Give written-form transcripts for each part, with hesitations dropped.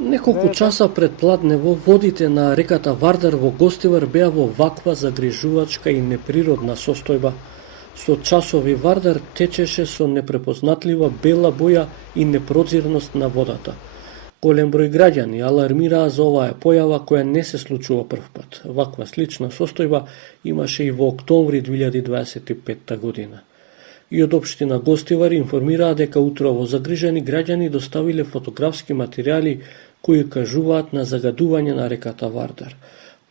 Неколку часа пред пладнево, водите на реката Вардар во Гостивар беа во ваква загрижувачка и неприродна состојба. Со часови Вардар течеше со непрепознатлива бела боја и непрозирност на водата. Голем број граѓани алармираа за оваа појава која не се случува првпат. Ваква слична состојба имаше и во октомври 2025 година. И од општина Гостивар информираа дека утрово загрижени граѓани доставиле фотографски материјали кои кажуваат на загадување на реката Вардар.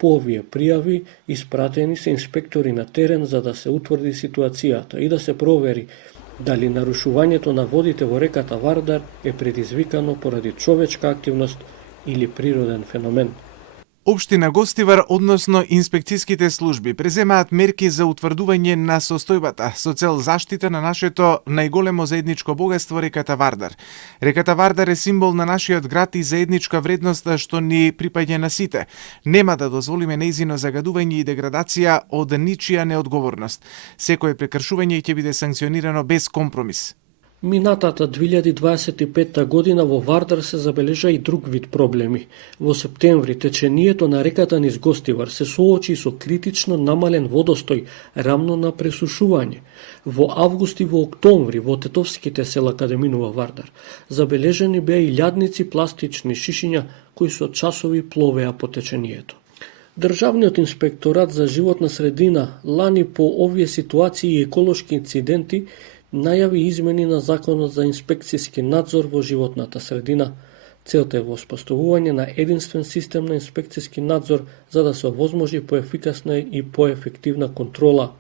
По овие пријави испратени се инспектори на терен за да се утврди ситуацијата и да се провери дали нарушувањето на водите во реката Вардар е предизвикано поради човечка активност или природен феномен. Општина Гостивар, односно инспекцијските служби, преземаат мерки за утврдување на состојбата со цел заштита на нашето најголемо заедничко богатство реката Вардар. Реката Вардар е символ на нашиот град и заедничка вредност што ни припаѓа на сите. Нема да дозволиме нејзино загадување и деградација од ничија неодговорност. Секое прекршување ќе биде санкционирано без компромис. Минатата 2025 година во Вардар се забележа и друг вид проблеми. Во септември течението на реката низ Гостивар се соочи со критично намален водостој, рамно на пресушување. Во август и во октомври во тетовските села каде минува Вардар забележени беа и лјадници пластични шишиња кои со часови пловеа по течението. Државниот инспекторат за животна средина лани по овие ситуации и еколошки инциденти најави измени на Законот за инспекцијски надзор во животната средина. Целта е воспоставување на единствен систем на инспекцијски надзор за да се овозможи поефикасна и поефективна контрола